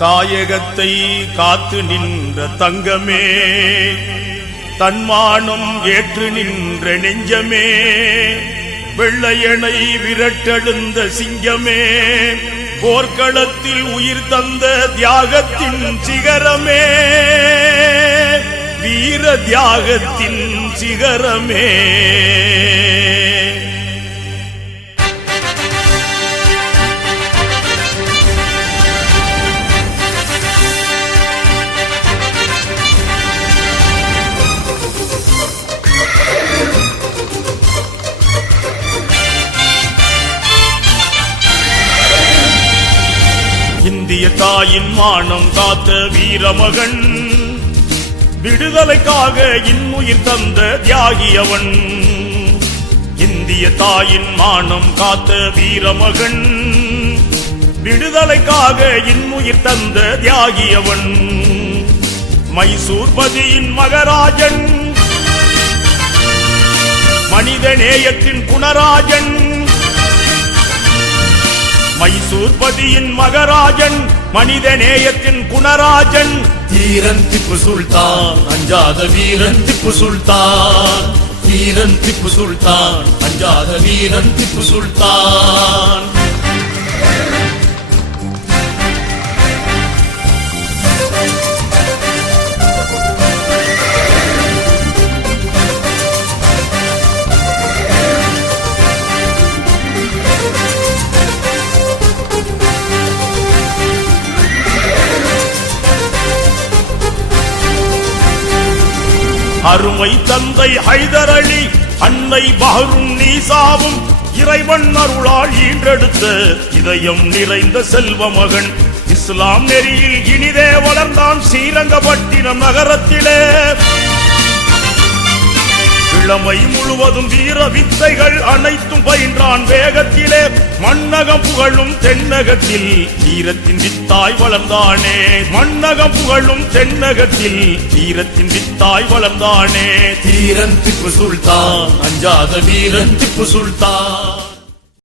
தாயகத்தை காத்து நின்ற தங்கமே, தன்மானம் ஏற்று நின்ற நெஞ்சமே, வெள்ளையனை விரட்டெழுந்த சிங்கமே, போர்க்களத்தில் உயிர் தந்த தியாகத்தின் சிகரமே, வீர தியாகத்தின் சிகரமே. இந்திய தாயின் மானம் காத்த வீரமகன், விடுதலைக்காக இன்னுயிர் தந்த தியாகியவன். இந்திய தாயின் மானம் காத்த வீரமகன், விடுதலைக்காக இன்னுயிர் தந்த தியாகியவன். மைசூர்பதியின் மகராஜன், மனித நேயத்தின் குணராஜன். மைசூர்பதியின் மகராஜன், மனித நேயத்தின் குணராஜன். தீரன் திப்பு சுல்தான், அஞ்சாத வீரன் திப்பு சுல்தான். வீரன் திப்பு சுல்தான், அஞ்சாத வீரன் திப்பு சுல்தான். அருமை தந்தை ஹைதர் அலி, அன்னை பஹ்ரும் நீசாவும் இறைவன் அருளால் ஈன்றெடுத்த இதயம் நிறைந்த செல்வ மகன். இஸ்லாம் நெறியில் இனிதே வளர்ந்தான் ஸ்ரீரங்கப்பட்டினம் நகரத்திலே. இளமை முழுவதும் வீர வித்தைகள் அனைத்தும் பயின்றான் வேகத்திலே. மன்னகம் புகழும் தென்னகத்தில் வீரத்தின் வித்தாய் வளர்ந்தானே. மன்னகம் புகழும் தென்னகத்தில் வீரத்தின் வித்தாய் வளர்ந்தானே. தீரன் திப்பு சுல்தான், அஞ்சாத வீரன் திப்பு சுல்தான்.